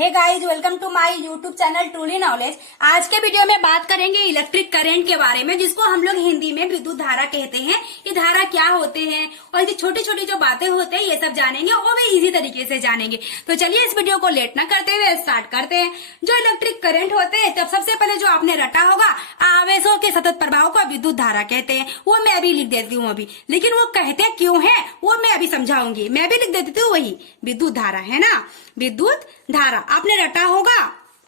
Hey guys, welcome to my YouTube channel truly knowledge. आज के video में बात करेंगे इलेक्ट्रिक करंट के बारे में, जिसको हम लोग हिंदी में विद्युत धारा कहते हैं। ये धारा क्या होते हैं और ये छोटी छोटी जो बातें होते हैं ये सब जानेंगे, वो भी इजी तरीके से जानेंगे। तो चलिए इस वीडियो को लेट न करते हुए स्टार्ट करते हैं। जो इलेक्ट्रिक करंट होते हैं, तब सबसे पहले जो आपने रटा होगा, आवेशों के सतत प्रभाव को विद्युत धारा कहते हैं। वो मैं अभी लिख देती हूँ अभी, लेकिन वो कहते क्यों है वो मैं अभी समझाऊंगी। मैं भी लिख देती हूँ, वही विद्युत धारा है ना, विद्युत धारा। आपने रटा होगा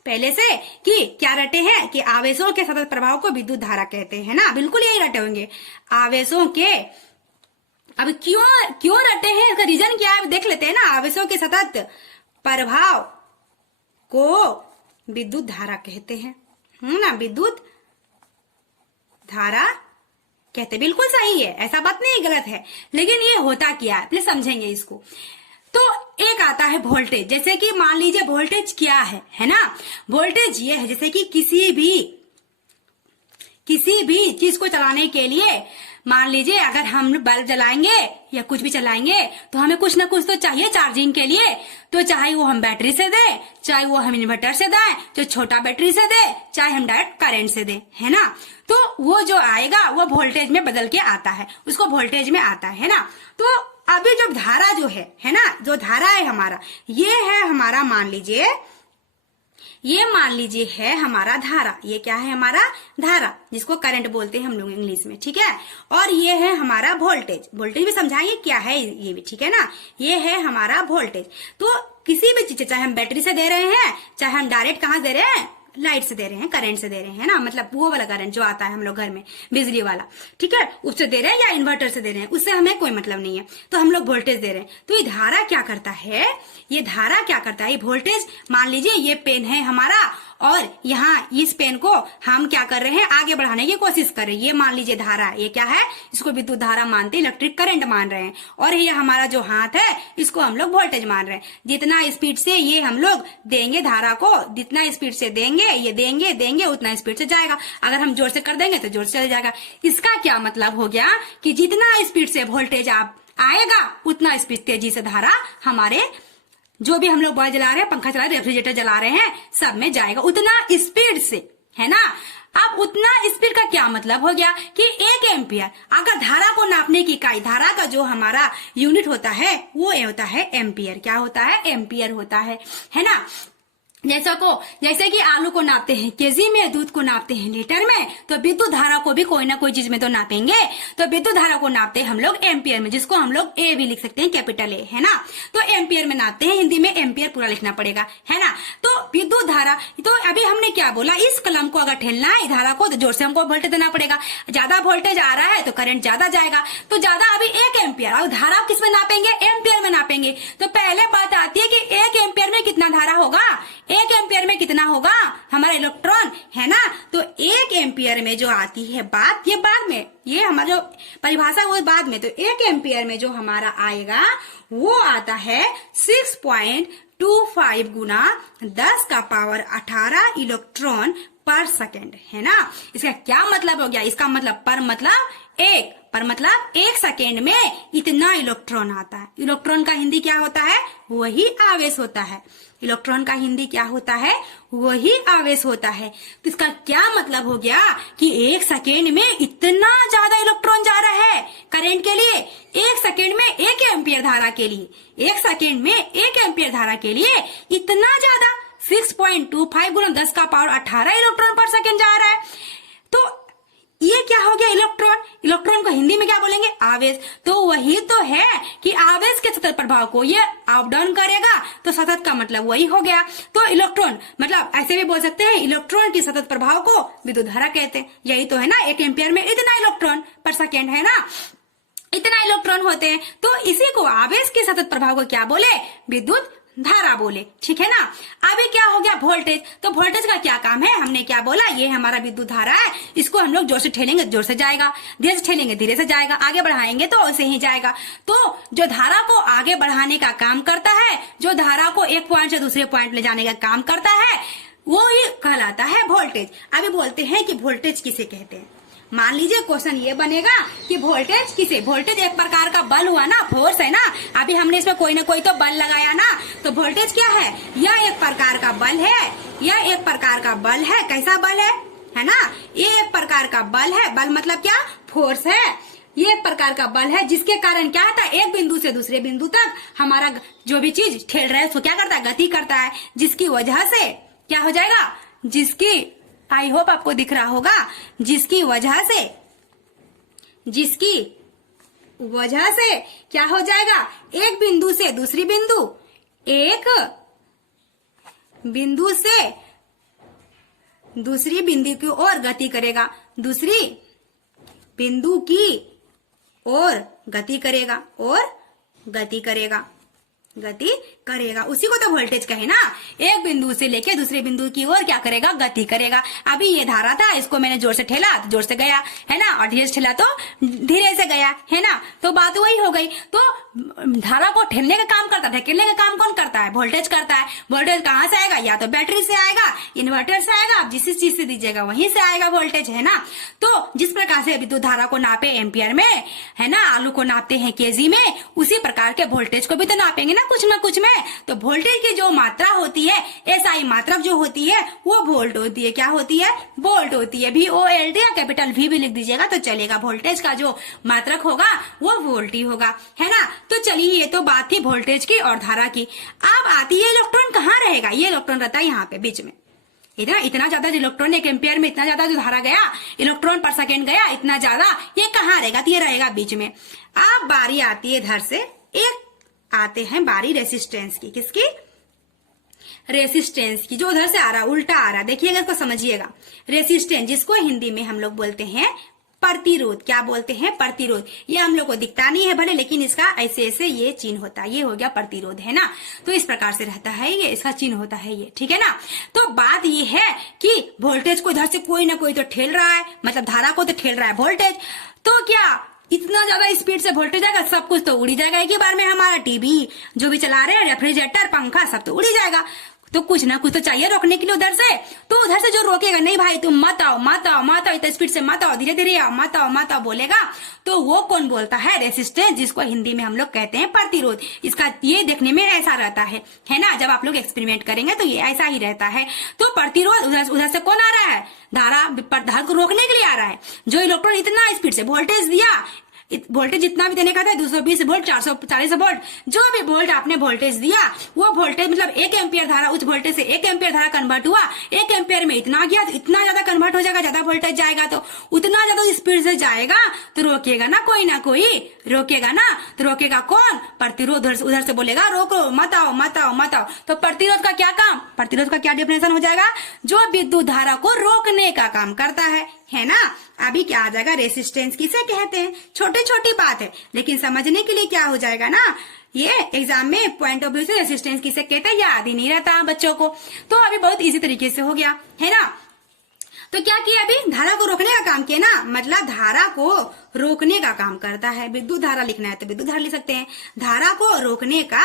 पहले से कि क्या रटे हैं कि आवेशों के सतत प्रभाव को विद्युत धारा कहते हैं ना, बिल्कुल यही रटे होंगे आवेशों के। अब क्यों रटे हैं, इसका रीजन क्या है देख लेते हैं ना। आवेशों के सतत प्रभाव को विद्युत धारा कहते हैं ना, विद्युत धारा कहते, बिल्कुल सही है, ऐसा बात नहीं गलत है। लेकिन ये होता क्या है प्लीज समझेंगे इसको। तो एक आता है वोल्टेज, जैसे कि मान लीजिए वोल्टेज क्या है ना। वोल्टेज ये है जैसे कि किसी भी चीज को चलाने के लिए, मान लीजिए अगर हम बल्ब जलाएंगे या कुछ भी चलाएंगे तो हमें कुछ ना कुछ तो चाहिए चार्जिंग के लिए। तो चाहे वो हम बैटरी से दें, चाहे वो हम इन्वर्टर से दें, जो छोटा बैटरी से दें, चाहे हम डायरेक्ट करंट से दें, है ना। तो वो जो आएगा वो वोल्टेज में बदल के आता है, उसको वोल्टेज में आता है ना। तो अभी जो धारा जो है ना, जो धारा है हमारा, ये है हमारा, मान लीजिए है हमारा धारा। ये क्या है हमारा धारा, जिसको करंट बोलते हैं हम लोग इंग्लिश में, ठीक है। और ये है हमारा वोल्टेज। वोल्टेज भी समझाएंगे क्या है ये भी, ठीक है ना। ये है हमारा वोल्टेज। तो किसी भी चीज, चाहे हम बैटरी से दे रहे हैं, चाहे हम डायरेक्ट कहाँ दे रहे हैं, लाइट से दे रहे हैं, करंट से दे रहे हैं ना, मतलब वो वाला करंट जो आता है हम लोग घर में, बिजली वाला, ठीक है, उससे दे रहे हैं या इन्वर्टर से दे रहे हैं, उससे हमें कोई मतलब नहीं है। तो हम लोग वोल्टेज दे रहे हैं। तो ये धारा क्या करता है, ये वोल्टेज, मान लीजिए ये पेन है हमारा और यहाँ इस पेन को हम क्या कर रहे हैं, आगे बढ़ाने की कोशिश कर रहे हैं। ये मान लीजिए धारा, ये क्या है, इसको विद्युत धारा मानते, इलेक्ट्रिक करंट मान रहे हैं। और ये हमारा जो हाथ है, इसको हम लोग वोल्टेज मान रहे हैं। जितना स्पीड से ये हम लोग देंगे धारा को, जितना स्पीड से देंगे, ये देंगे उतना स्पीड से जाएगा। अगर हम जोर से कर देंगे तो जोर से चला जाएगा। इसका क्या मतलब हो गया कि जितना स्पीड से वोल्टेज आप आएगा, उतना स्पीड तेजी से धारा हमारे जो भी हम लोग बल्ब जला रहे हैं, पंखा चला रहे हैं, रेफ्रिजरेटर जला रहे हैं, सब में जाएगा उतना स्पीड से, है ना। अब उतना स्पीड का क्या मतलब हो गया कि 1 एम्पियर, अगर धारा को नापने की इकाई, धारा का जो हमारा यूनिट होता है वो होता है एम्पियर। क्या होता है, एम्पियर होता है ना। जैसे कि आलू को नापते हैं केजी में, दूध को नापते हैं लीटर में, तो विद्युत धारा को भी कोई ना कोई चीज में तो नापेंगे। तो विद्युत धारा को नापते हैं हम लोग एम्पियर में, जिसको हम लोग ए भी लिख सकते हैं, कैपिटल ए, है ना। तो एम्पियर में नापते हैं, हिंदी में एम्पियर पूरा लिखना पड़ेगा, है ना। तो विद्युत धारा, तो अभी हमने क्या बोला, इस कलम को अगर ठेलना है धारा को, तो जोर से हमको वोल्टेज देना पड़ेगा। ज्यादा वोल्टेज आ रहा है तो करंट ज्यादा जाएगा, तो ज्यादा अभी 1 एम्पियर, और धारा किस में नापेंगे, एम्पियर में नापेंगे। तो पहले बात आती है कि 1 एम्पियर में कितना धारा होगा, 1 एम्पियर में कितना होगा हमारा इलेक्ट्रॉन, है ना। तो 1 एम्पियर में जो आती है बात, ये बाद में, ये हमारा जो परिभाषा वो बाद में। तो 1 एम्पियर में जो हमारा आएगा वो आता है 6.25 गुना 10 का पावर 18 इलेक्ट्रॉन पर सेकेंड, है ना। इसका क्या मतलब हो गया, इसका मतलब पर मतलब 1 सेकेंड में इतना इलेक्ट्रॉन आता है। इलेक्ट्रॉन का हिंदी क्या होता है, वही आवेश होता है। इलेक्ट्रॉन का हिंदी क्या होता है, वही आवेश होता है। तो इसका क्या मतलब हो गया कि 1 सेकेंड में इतना ज्यादा इलेक्ट्रॉन जा रहा है करंट के लिए। 1 सेकेंड में 1 एम्पियर धारा के लिए, 1 सेकेंड में 1 एम्पियर धारा के लिए इतना ज्यादा 6.25 गुना 10 का पावर 18 इलेक्ट्रॉन पर सेकेंड जा रहा है। तो ये क्या हो गया, इलेक्ट्रॉन को हिंदी में क्या बोलेंगे, आवेश। तो वही तो है कि आवेश के सतत प्रभाव को ये अप डाउन करेगा, तो सतत का मतलब वही हो गया। तो इलेक्ट्रॉन, मतलब ऐसे भी बोल सकते हैं, इलेक्ट्रॉन की सतत प्रभाव को विद्युत धारा कहते हैं। यही तो है ना, 1 एम्पियर में इतना इलेक्ट्रॉन पर सेकेंड, है ना, इतना इलेक्ट्रॉन होते हैं। तो इसी को आवेश के सतत प्रभाव को क्या बोले, विद्युत धारा बोले, ठीक है ना। अभी क्या हो गया, वोल्टेज। तो वोल्टेज का क्या काम है, हमने क्या बोला, ये हमारा विद्युत धारा है, इसको हम लोग जोर से ठेलेंगे जोर से जाएगा, धीरे से ठेलेंगे धीरे से जाएगा, आगे बढ़ाएंगे तो वैसे ही जाएगा। तो जो धारा को आगे बढ़ाने का काम करता है, जो धारा को एक पॉइंट से दूसरे पॉइंट ले जाने का काम करता है, वो ही कहलाता है वोल्टेज। अभी बोलते हैं कि वोल्टेज किसे कहते हैं। मान लीजिए क्वेश्चन ये बनेगा कि वोल्टेज किसे, वोल्टेज एक प्रकार का बल हुआ ना, फोर्स है ना, अभी हमने इसमें कोई ना कोई तो बल लगाया ना, तो वोल्टेज क्या है, यह एक प्रकार का बल है, यह एक प्रकार का बल है। कैसा बल है ना, ये एक प्रकार का बल है। बल मतलब क्या, फोर्स है। ये एक प्रकार का बल है जिसके कारण क्या होता है, एक बिंदु से दूसरे बिंदु तक हमारा जो भी चीज ठेल रहा है उसको क्या करता है, गति करता है, जिसकी वजह से क्या हो जाएगा, जिसकी, आई होप आपको दिख रहा होगा, जिसकी वजह से क्या हो जाएगा, एक बिंदु से दूसरी बिंदु, एक बिंदु से दूसरी बिंदु की ओर गति करेगा, दूसरी बिंदु की ओर गति करेगा, गति करेगा, उसी को तो वोल्टेज कहे ना। एक बिंदु से लेके दूसरे बिंदु की ओर क्या करेगा, गति करेगा। अभी ये धारा था, इसको मैंने जोर से ठेला तो जोर से गया, है ना, और धीरे से ठेला तो धीरे से गया, है ना, तो बात वही हो गई। तो धारा को ठेलने का काम करता है, ढकेलने का काम कौन करता है, वोल्टेज करता है। वोल्टेज कहाँ से आएगा, या तो बैटरी से आएगा, इन्वर्टर से आएगा, आप जिस चीज से दीजिएगा वहीं से आएगा वोल्टेज, है ना। तो जिस प्रकार से विद्युत धारा को नापे एम्पियर में, है ना, आलू को नापते हैं केजी में, उसी प्रकार के वोल्टेज को भी तो नापेंगे ना कुछ में। तो वोल्टेज की जो मात्रा होती है, एसआई मात्रक जो होती है वो वोल्ट होती है। क्या होती है, वोल्ट होती है। VOLT या कैपिटल V भी लिख दीजिएगा तो चलेगा। वोल्टेज का जो मात्रक होगा वो वोल्ट ही होगा, है ना। तो चलिए, ये तो बात थी वोल्टेज की और धारा की। अब आती है इलेक्ट्रॉन कहाँ रहेगा, ये इलेक्ट्रॉन रहता है यहाँ पे बीच में। इतना ज्यादा इलेक्ट्रॉन एक एम्पियर में, इतना ज्यादा जो धारा गया, इलेक्ट्रॉन पर सेकेंड गया, इतना ज्यादा, ये कहाँ रहेगा, तो ये रहेगा बीच में। अब बारी आती है इधर से, एक आते हैं बारी रेसिस्टेंस की। किसकी, रेसिस्टेंस की, जो उधर से आ रहा, उल्टा आ रहा, देखिएगा इसको समझिएगा। रेसिस्टेंस, जिसको हिंदी में हम लोग बोलते हैं प्रतिरोध। क्या बोलते हैं, प्रतिरोध। ये हम लोग को दिखता नहीं है भले, लेकिन इसका ऐसे ऐसे ये चिन्ह होता है, ये हो गया प्रतिरोध, है ना। तो इस प्रकार से रहता है, ये इसका चिन्ह होता है ये, ठीक है ना। तो बात ये है कि वोल्टेज को इधर से कोई ना कोई तो ठेल रहा है, मतलब धारा को तो ठेल रहा है वोल्टेज। तो क्या इतना ज्यादा स्पीड से वोल्टेज आएगा, सब कुछ तो उड़ी जाएगा एक ही बार में। हमारा टीवी जो भी चला रहे हैं, रेफ्रिजरेटर, पंखा, सब तो उड़ी जाएगा। तो कुछ ना कुछ तो चाहिए रोकने के लिए उधर से। तो उधर से जो रोकेगा, नहीं भाई तुम मत आओ इतना स्पीड से मत आओ, धीरे धीरे आओ, मत आओ बोलेगा, तो वो कौन बोलता है, रेसिस्टेंस, जिसको हिंदी में हम लोग कहते हैं प्रतिरोध। इसका ये देखने में ऐसा रहता है ना। जब आप लोग एक्सपेरिमेंट करेंगे तो ये ऐसा ही रहता है। तो प्रतिरोध, उधर से कौन आ रहा है, धारा को रोकने के लिए आ रहा है। जो इलेक्ट्रॉन इतना स्पीड से वोल्टेज दिया, वोल्टेज जितना भी देने का था, 220 वोल्ट, 440 वोल्ट, जो भी वोल्ट आपने वोल्टेज दिया, वो वोल्टेज मतलब 1 एम्पियर धारा, उस वोल्टेज से 1 एम्पियर धारा कन्वर्ट हुआ, 1 एम्पियर में इतना गया, तो इतना ज्यादा कन्वर्ट हो जाएगा, ज्यादा वोल्टेज जाएगा, तो उतना ज्यादा स्पीड से जाएगा, तो रोकेगा ना कोई ना कोई, रोकेगा ना। तो रोकेगा कौन, प्रतिरोध। उधर से बोलेगा रोको, मत आओ। तो प्रतिरोध का क्या काम, प्रतिरोध का क्या डेफिनेशन हो जाएगा, जो विद्युत धारा को रोकने का काम करता है ना। अभी क्या आ जाएगा, रेसिस्टेंस किसे कहते हैं, छोटी बात है, लेकिन समझने के लिए क्या हो जाएगा ना, ये एग्जाम में पॉइंट ऑफ व्यू से रेसिस्टेंस किसे कहते हैं याद ही नहीं रहता बच्चों को। तो अभी बहुत इजी तरीके से हो गया, है ना। तो क्या किया, अभी धारा को रोकने का काम किया ना, मतलब धारा को रोकने का काम करता है। विद्युत धारा लिखना है तो विद्युत धारा लिख सकते हैं। धारा को रोकने का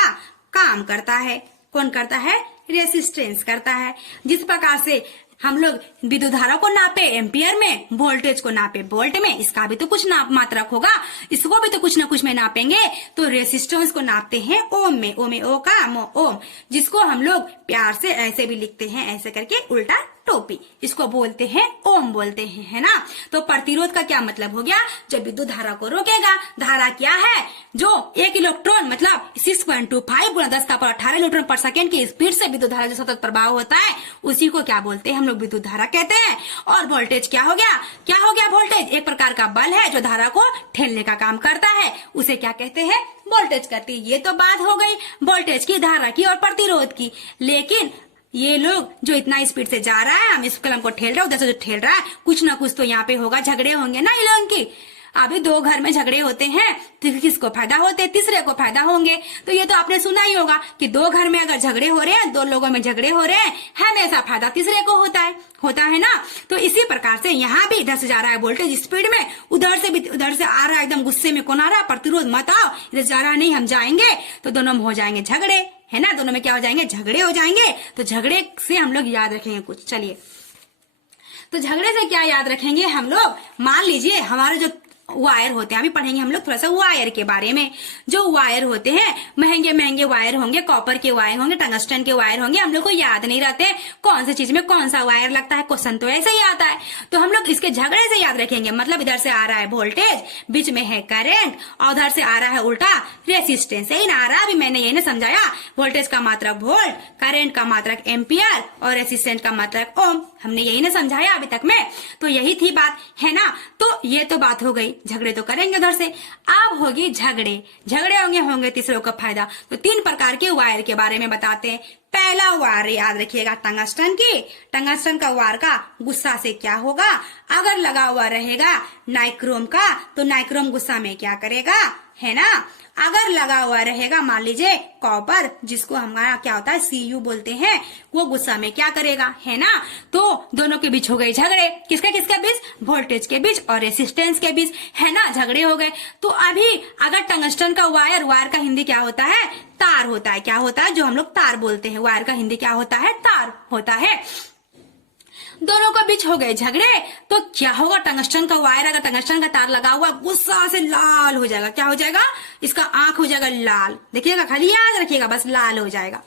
काम करता है, कौन करता है, रेसिस्टेंस करता है। जिस प्रकार से हम लोग विद्युत धारा को नापे एम्पियर में, वोल्टेज को नापे वोल्ट में, इसका भी तो कुछ नाप मात्रक होगा, इसको भी तो कुछ ना कुछ में नापेंगे। तो रेसिस्टेंस को नापते हैं ओम में, ओ का ओम, जिसको हम लोग प्यार से ऐसे भी लिखते हैं, ऐसे करके उल्टा टोपी, इसको बोलते हैं ओम बोलते हैं, है ना। तो प्रतिरोध का क्या मतलब हो गया, जो विद्युत धारा को रोकेगा। धारा क्या है, जो 1 इलेक्ट्रॉन मतलब 6.25 गुणा 10⁻18 इलेक्ट्रॉन पर सेकेंड की स्पीड से विद्युत धारा जो सतत प्रवाह होता है, उसी को क्या बोलते हैं हम लोग, विद्युत धारा कहते हैं। और वोल्टेज क्या हो गया, वोल्टेज एक प्रकार का बल है जो धारा को ठेलने का काम करता है, उसे क्या कहते हैं, वोल्टेज कहते हैं। ये तो बात हो गई वोल्टेज की, धारा की और प्रतिरोध की। लेकिन ये लोग जो इतना स्पीड से जा रहा है, हम इस कलम को ठेल रहे हैं, उधर से जो ठेल रहा है, कुछ ना कुछ तो यहाँ पे होगा, झगड़े होंगे ना इन लोगों की। अभी 2 घर में झगड़े होते हैं तो किसको फायदा होते हैं, तीसरे को फायदा होंगे। तो ये तो आपने सुना ही होगा कि 2 घर में अगर झगड़े हो रहे हैं, 2 लोगों में झगड़े हो रहे हैं, हमेशा फायदा तीसरे को होता है ना। तो इसी प्रकार से यहाँ भी इधर से जा रहा है वोल्टेज स्पीड में, उधर से आ रहा है एकदम गुस्से में, कौन आ रहा है, प्रतिरोध, मत आओ, इधर जा रहा नहीं, हम जाएंगे, तो दोनों में हो जाएंगे झगड़े, है ना। दोनों में क्या हो जाएंगे, झगड़े हो जाएंगे। तो झगड़े से हम लोग याद रखेंगे कुछ। चलिए, तो झगड़े से क्या याद रखेंगे हम लोग, मान लीजिए हमारे जो वायर होते हैं, अभी पढ़ेंगे हम लोग थोड़ा सा वायर के बारे में। जो वायर होते हैं महंगे महंगे वायर होंगे, कॉपर के वायर होंगे, टंगस्टन के वायर होंगे, हम लोग को याद नहीं रहते कौन सी चीज में कौन सा वायर लगता है, क्वेश्चन तो ऐसे ही आता है। तो हम लोग इसके झगड़े से याद रखेंगे, मतलब इधर से आ रहा है वोल्टेज, बीच में है करंट, और उधर से आ रहा है उल्टा रेसिस्टेंस। यही ना आ रहा, अभी मैंने यही ना समझाया, वोल्टेज का मात्रक वोल्ट, करंट का मात्रक एम्पियर और रेसिस्टेंस का मात्रक ओम। हमने यही ना समझाया अभी तक में, तो यही थी बात, है ना। तो ये तो बात हो गई, झगड़े तो करेंगे उधर से। अब होगी झगड़े होंगे तीसरे का फायदा। तो 3 प्रकार के वायर के बारे में बताते हैं। पहला वायर याद रखिएगा टंगस्टन की। टंगस्टन का वायर का गुस्सा से क्या होगा, अगर लगा हुआ रहेगा नाइक्रोम का, तो नाइक्रोम गुस्सा में क्या करेगा, है ना। अगर लगा हुआ रहेगा मान लीजिए कॉपर, जिसको हमारा क्या होता है Cu बोलते हैं, वो गुस्सा में क्या करेगा, है ना। तो दोनों के बीच हो गए झगड़े, किसके बीच, वोल्टेज के बीच और रेसिस्टेंस के बीच, है ना, झगड़े हो गए। तो अभी अगर टंगस्टन का वायर का हिंदी क्या होता है, तार होता है। क्या होता है, जो हम लोग तार बोलते हैं, वायर का हिंदी क्या होता है, तार होता है। दोनों के बीच हो गए झगड़े, तो क्या होगा, टंगस्टन का वायर, अगर टंगस्टन का तार लगा हुआ, गुस्सा से लाल हो जाएगा। क्या हो जाएगा, इसका आंख हो जाएगा लाल। देखिएगा, खाली याद रखिएगा, बस लाल हो जाएगा,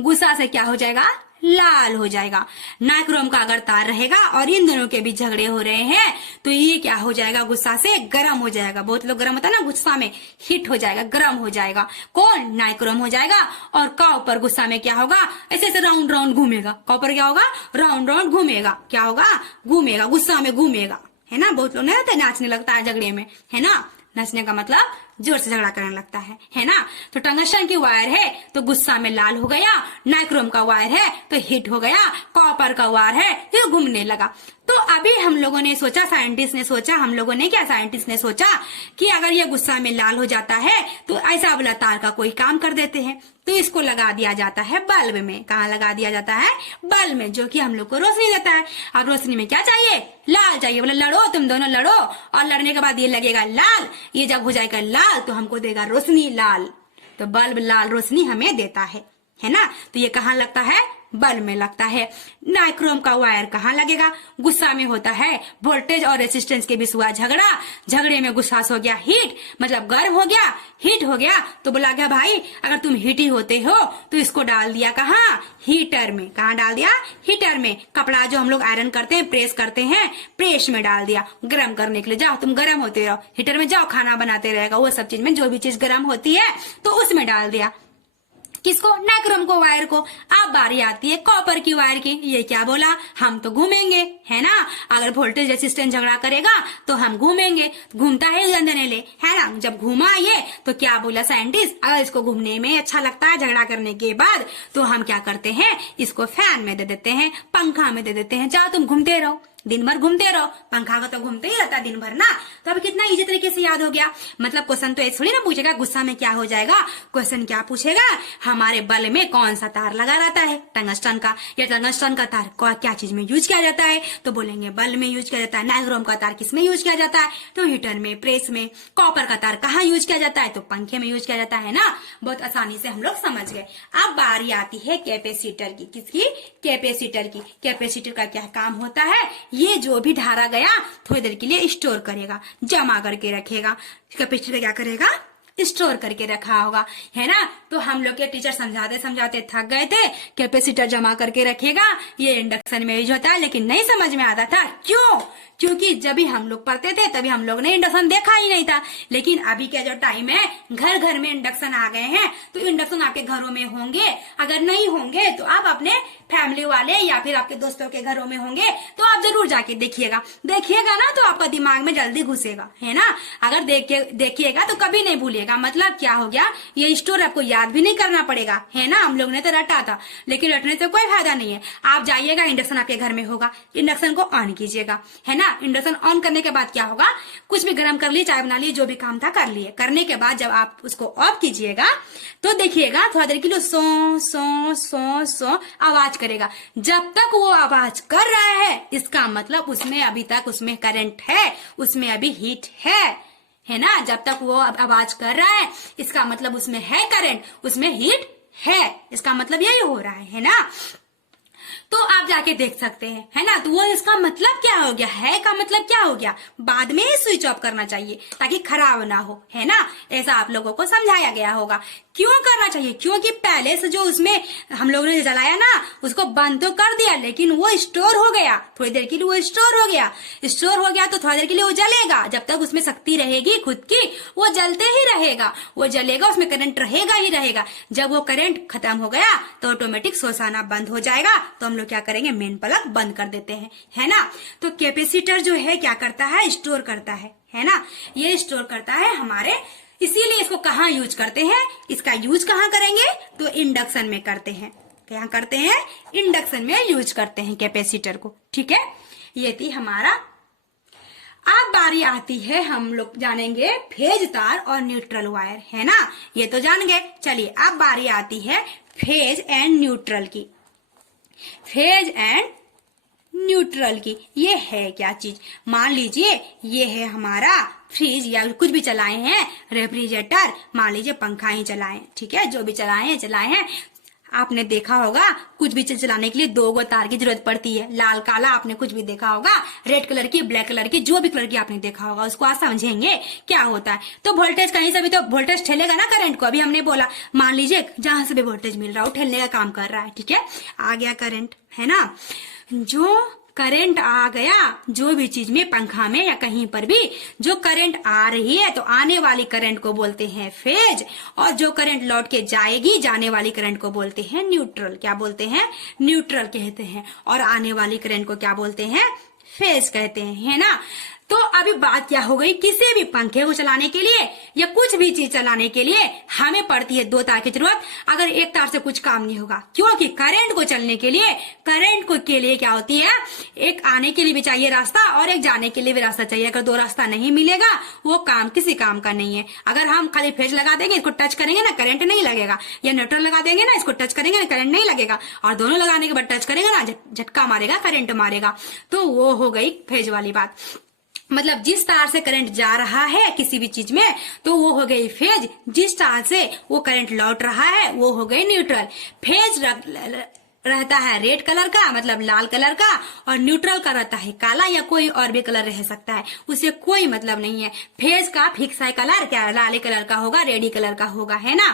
गुस्सा से क्या हो जाएगा, लाल हो जाएगा। नाइक्रोम का अगर तार रहेगा और इन दोनों के बीच झगड़े हो रहे हैं, तो ये क्या हो जाएगा, गुस्सा से गर्म हो जाएगा। बहुत लोग गर्म होता है ना, गुस्सा में हिट हो जाएगा, गर्म हो जाएगा। कौन, नाइक्रोम हो जाएगा। और कॉपर गुस्सा में क्या होगा, ऐसे ऐसे राउंड राउंड घूमेगा। कॉपर क्या होगा, राउंड राउंड घूमेगा। क्या होगा, घूमेगा, गुस्सा में घूमेगा, है ना। बहुत लोग नहीं होते, नाचने लगता है झगड़े में, है ना। नाचने का मतलब जोर से झगड़ा करने लगता है ना। तो टंगस्टन की वायर है तो गुस्सा में लाल हो गया, नाइक्रोम का वायर है तो हिट हो गया, कॉपर का वायर है तो घूमने लगा। तो अभी हम लोगों ने सोचा, साइंटिस्ट ने सोचा, हम लोगों ने क्या, साइंटिस्ट ने सोचा कि अगर ये गुस्सा में लाल हो जाता है तो ऐसा वाला तार का कोई काम कर देते हैं। तो इसको लगा दिया जाता है बल्ब में। कहाँ लगा दिया जाता है, बल्ब में, जो कि हम लोग को रोशनी देता है। अब रोशनी में क्या चाहिए, लाल चाहिए। बोले लड़ो, तुम दोनों लड़ो, और लड़ने के बाद ये लगेगा लाल, ये जब हो जाएगा लाल तो हमको देगा रोशनी लाल। तो बल्ब लाल रोशनी हमें देता है ना। तो ये कहाँ लगता है, बल्ब में लगता है। नाइक्रोम का वायर कहाँ लगेगा, गुस्सा में होता है। वोल्टेज और रेसिस्टेंस के बीच हुआ झगड़ा, झगड़े में गुस्सा हो गया हीट, मतलब गर्म हो गया, हीट हो गया। तो बोला गया भाई अगर तुम हीटी होते हो तो इसको डाल दिया कहाँ, हीटर में। कहाँ डाल दिया, हीटर में। कपड़ा जो हम लोग आयरन करते हैं, प्रेस करते हैं, प्रेस में डाल दिया गर्म करने के लिए। जाओ तुम गर्म होते रहो, हीटर में जाओ, खाना बनाते रहेगा। वो सब चीज में जो भी चीज गर्म होती है तो उसमें डाल दिया। किसको, नाइक्रोम को, वायर को। अब बारी आती है कॉपर की वायर की। ये क्या बोला, हम तो घूमेंगे, है ना। अगर वोल्टेज रेसिस्टेंस झगड़ा करेगा तो हम घूमेंगे, घूमता है देने ले, है ना। जब घूमा ये तो क्या बोला साइंटिस्ट, अगर इसको घूमने में अच्छा लगता है झगड़ा करने के बाद, तो हम क्या करते हैं, इसको फैन में दे देते हैं, पंखा में दे देते हैं। जाओ तुम घूमते रहो, दिन भर घूमते रहो। पंखा का तो घूमते ही रहता है दिन भर ना। तो अब कितना इजी तरीके से याद हो गया। मतलब क्वेश्चन तो ऐसे थोड़ी ना पूछेगा गुस्सा में क्या हो जाएगा, क्वेश्चन क्या पूछेगा, हमारे बल्ब में कौन सा तार लगा रहता है, टंगस्टन का। या टंगस्टन का तार क्या चीज में यूज किया जाता है, तो बोलेंगे बल्ब में यूज किया जाता है। नाइक्रोम का तार किस में यूज किया जाता है, तो हीटर में, प्रेस में। कॉपर का तार कहाँ यूज किया जाता है, तो पंखे में यूज किया जाता है ना। बहुत आसानी से हम लोग समझ गए। अब बारी आती है कैपेसिटर की। किसकी, कैपेसिटर की। कैपेसिटर का क्या काम होता है, ये जो भी धारा गया थोड़ी देर के लिए स्टोर करेगा, जमा करके रखेगा। कैपेसिटर क्या करेगा, स्टोर करके रखा होगा, है ना। तो हम लोग के टीचर समझाते समझाते थक गए थे, कैपेसिटर जमा करके रखेगा, ये इंडक्शन में यूज होता है, लेकिन नहीं समझ में आता था। क्यों, क्योंकि जब भी हम लोग पढ़ते थे तभी हम लोग ने इंडक्शन देखा ही नहीं था। लेकिन अभी का जो टाइम है, घर घर में इंडक्शन आ गए हैं, तो इंडक्शन आपके घरों में होंगे। अगर नहीं होंगे तो आप अपने फैमिली वाले या फिर आपके दोस्तों के घरों में होंगे, तो आप जरूर जाके देखिएगा ना, तो आपका दिमाग में जल्दी घुसेगा, है ना। अगर देखिएगा तो कभी नहीं भूलिएगा। मतलब क्या हो गया, ये स्टोर आपको याद भी नहीं करना पड़ेगा, है ना। हम लोग ने तो रटा था, लेकिन रटने से कोई फायदा नहीं है। आप जाइएगा, इंडक्शन आपके घर में होगा, इंडक्शन को ऑन कीजिएगा, है ना। इंडक्शन ऑन करने के बाद क्या होगा, कुछ भी गर्म कर लिए, चाय बना लिए, जो भी काम था कर लिए। करने के बाद जब आप उसको ऑफ कीजिएगा तो देखिएगा थोड़ा देर के लिए सो सो सो सो आवाज करेगा। जब तक वो आवाज कर रहा है, इसका मतलब उसमें अभी तक उसमें करंट है, उसमें अभी हीट है ना। जब तक वो आवाज कर रहा है, इसका मतलब उसमें है करंट, उसमें हीट है। इसका मतलब यही हो रहा है ना। तो आप जाके देख सकते हैं, है ना। तो वो इसका मतलब क्या हो गया, है का मतलब क्या हो गया, बाद में ही स्विच ऑफ करना चाहिए ताकि खराब ना हो, है ना। ऐसा आप लोगों को समझाया गया होगा। क्यों करना चाहिए, क्योंकि पहले से जो उसमें हम लोगों ने जलाया ना, उसको बंद तो कर दिया लेकिन वो स्टोर हो गया, थोड़ी देर के लिए वो स्टोर हो गया तो थोड़ी देर के लिए वो जलेगा। जब तक उसमें शक्ति रहेगी खुद की, वो जलते ही रहेगा, वो जलेगा, उसमें करंट रहेगा ही रहेगा। जब वो करंट खत्म हो गया तो ऑटोमेटिक सोर्स आना बंद हो जाएगा। तो हम लोग क्या करेंगे, मेन प्लग बंद कर देते हैं, है ना। तो कैपेसिटर जो है क्या करता है, स्टोर करता है ना। ये स्टोर करता है हमारे, इसीलिए इसको कहाँ यूज करते हैं, इसका यूज कहाँ करेंगे, तो इंडक्शन में करते हैं। क्या करते हैं, इंडक्शन में यूज करते हैं कैपेसिटर को, ठीक है। ये थी हमारा। अब बारी आती है, हम लोग जानेंगे फेज तार और न्यूट्रल वायर, है ना। ये तो जान गए। चलिए अब बारी आती है फेज एंड न्यूट्रल की। फेज एंड न्यूट्रल की ये है क्या चीज, मान लीजिए ये है हमारा फ्रिज या कुछ भी चलाए हैं, रेफ्रिजरेटर, मान लीजिए पंखा ही चलाए, ठीक है, जो भी चलाए हैं। आपने देखा होगा कुछ भी चीज चलाने के लिए 2 गो तार की जरूरत पड़ती है, लाल काला, आपने कुछ भी देखा होगा, रेड कलर की, ब्लैक कलर की, जो भी कलर की आपने देखा होगा, उसको आज समझेंगे क्या होता है। तो वोल्टेज कहीं से भी तो वोल्टेज ठेलेगा ना करंट को। अभी हमने बोला मान लीजिए जहां से भी वोल्टेज मिल रहा है वो ठेलने का काम कर रहा है, ठीक है। आ गया करंट, है ना। जो करंट आ गया, जो भी चीज में, पंखा में या कहीं पर भी जो करंट आ रही है, तो आने वाली करंट को बोलते हैं फेज, और जो करंट लौट के जाएगी, जाने वाली करंट को बोलते हैं न्यूट्रल। क्या बोलते हैं, न्यूट्रल कहते हैं। और आने वाली करंट को क्या बोलते हैं, फेज कहते हैं, है ना। तो अभी बात क्या हो गई, किसी भी पंखे को चलाने के लिए या कुछ भी चीज चलाने के लिए हमें पड़ती है 2 तार की जरूरत। अगर एक तार से कुछ काम नहीं होगा, क्योंकि करंट को चलने के लिए, करंट को के लिए क्या होती है, एक आने के लिए भी चाहिए रास्ता और एक जाने के लिए भी रास्ता चाहिए। अगर 2 रास्ता नहीं मिलेगा वो काम किसी काम का नहीं है। अगर हम खाली फेज लगा देंगे, इसको टच करेंगे ना, करंट नहीं लगेगा, या न्यूट्रल लगा देंगे ना, इसको टच करेंगे ना, करंट नहीं लगेगा, और दोनों लगाने के बाद टच करेंगे ना, झटका मारेगा, करंट मारेगा। तो वो हो गई फेज वाली बात। मतलब जिस तार से करंट जा रहा है किसी भी चीज में, तो वो हो गई फेज। जिस तार से वो करंट लौट रहा है वो हो गई न्यूट्रल। फेज रहता है रेड कलर का, मतलब लाल कलर का, और न्यूट्रल का रहता है काला या कोई और भी कलर रह सकता है, उससे कोई मतलब नहीं है। फेज का फिक्स है कलर, क्या लाले कलर का होगा, रेडी कलर का होगा, है ना।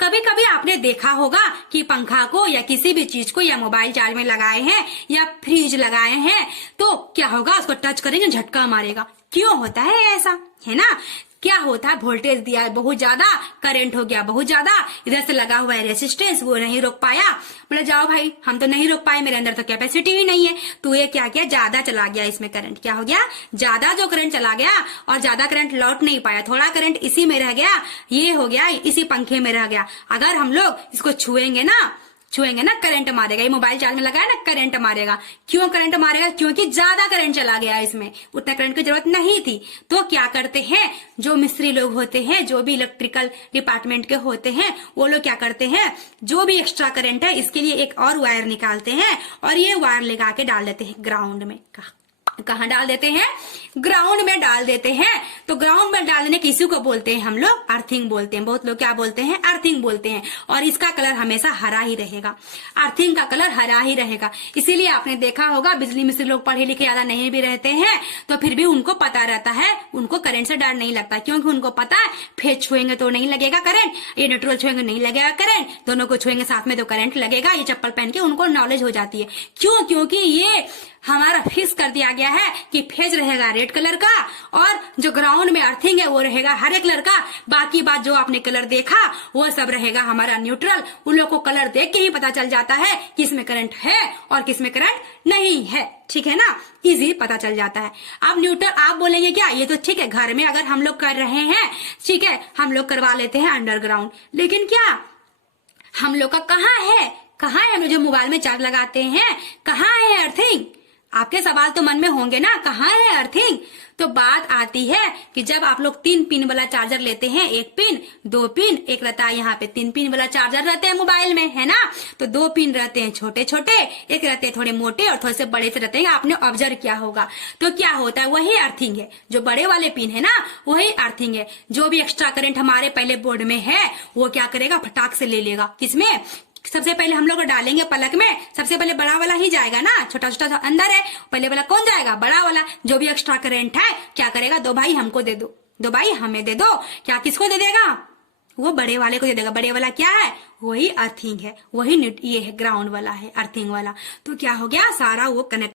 कभी कभी आपने देखा होगा कि पंखा को या किसी भी चीज को या मोबाइल चार्ज में लगाए हैं या फ्रिज लगाए हैं, तो क्या होगा, उसको टच करेंगे झटका मारेगा। क्यों होता है ऐसा, है ना। क्या होता है, वोल्टेज दिया है बहुत ज्यादा, करंट हो गया बहुत ज्यादा, इधर से लगा हुआ है रेसिस्टेंस, वो नहीं रोक पाया। बोले जाओ भाई हम तो नहीं रोक पाए, मेरे अंदर तो कैपेसिटी ही नहीं है। तो ये क्या किया, ज्यादा चला गया इसमें करंट। क्या हो गया, ज्यादा जो करंट चला गया और ज्यादा करंट लौट नहीं पाया, थोड़ा करंट इसी में रह गया, ये हो गया इसी पंखे में रह गया। अगर हम लोग इसको छुएंगे ना करंट मारेगा। ये मोबाइल चार्ज में लगाया ना, करंट मारेगा। क्यों करंट मारेगा, क्योंकि ज्यादा करंट चला गया, इसमें उतना करंट की जरूरत नहीं थी। तो क्या करते हैं, जो मिस्त्री लोग होते हैं, जो भी इलेक्ट्रिकल डिपार्टमेंट के होते हैं, वो लोग क्या करते हैं, जो भी एक्स्ट्रा करंट है इसके लिए एक और वायर निकालते हैं और ये वायर लगा के डाल देते हैं ग्राउंड में। कहाँ डाल देते हैं, ग्राउंड में डाल देते हैं। तो ग्राउंड में डालने किसी को बोलते हैं हम लोग अर्थिंग बोलते हैं। बहुत लोग क्या बोलते हैं, अर्थिंग बोलते हैं। और इसका कलर हमेशा हरा ही रहेगा, अर्थिंग का कलर हरा ही रहेगा। इसीलिए आपने देखा होगा बिजली मिस्त्री लोग पढ़े लिखे ज्यादा नहीं भी रहते हैं, तो फिर भी उनको पता रहता है, उनको करंट से डर नहीं लगता, क्योंकि उनको पता है फेज छुएंगे तो नहीं लगेगा करंट, ये न्यूट्रल छुएंगे नहीं लगेगा करंट, दोनों को छुएंगे साथ में तो करंट लगेगा। ये चप्पल पहन के उनको नॉलेज हो जाती है। क्यों, क्योंकि ये हमारा फिक्स कर दिया गया है कि फेज रहेगा रेड कलर का और जो ग्राउंड में अर्थिंग है वो रहेगा हरे कलर का। बाकी बात जो आपने कलर देखा वो सब रहेगा हमारा न्यूट्रल। उन लोग को कलर देख के ही पता चल जाता है कि इसमें करंट है और किसमें करंट नहीं है, ठीक है ना, इजी पता चल जाता है। अब न्यूट्रल आप बोलेंगे क्या, ये तो ठीक है घर में अगर हम लोग कर रहे हैं, ठीक है, हम लोग करवा लेते हैं अंडरग्राउंड, लेकिन क्या हम लोग का कहाँ है हम लोग जो मोबाइल में चार्ज लगाते हैं, कहाँ है अर्थिंग? आपके सवाल तो मन में होंगे ना, कहाँ है अर्थिंग? तो बात आती है कि जब आप लोग 3 पिन वाला चार्जर लेते हैं, 1 पिन 2 पिन, एक रहता है यहाँ पे 3 पिन वाला चार्जर रहते हैं मोबाइल में, है ना। तो 2 पिन रहते हैं छोटे छोटे, एक रहते हैं थोड़े मोटे और थोड़े से बड़े से रहते हैं, आपने ऑब्जर्व किया होगा। तो क्या होता है, वही अर्थिंग है, जो बड़े वाले पिन है ना वही अर्थिंग है। जो भी एक्स्ट्रा करंट हमारे पहले बोर्ड में है वो क्या करेगा, फटाक से ले लेगा, किसमें, सबसे पहले हम लोग डालेंगे प्लग में, सबसे पहले बड़ा वाला ही जाएगा ना, छोटा छोटा अंदर है, पहले वाला कौन जाएगा, बड़ा वाला। जो भी एक्स्ट्रा करंट है क्या करेगा, दो भाई हमको दे दो, दो भाई हमें दे दो, क्या किसको दे देगा, वो बड़े वाले को दे देगा। बड़े वाला क्या है, वही अर्थिंग है, वही ये है ग्राउंड वाला है, अर्थिंग वाला। तो क्या हो गया, सारा वो कनेक्ट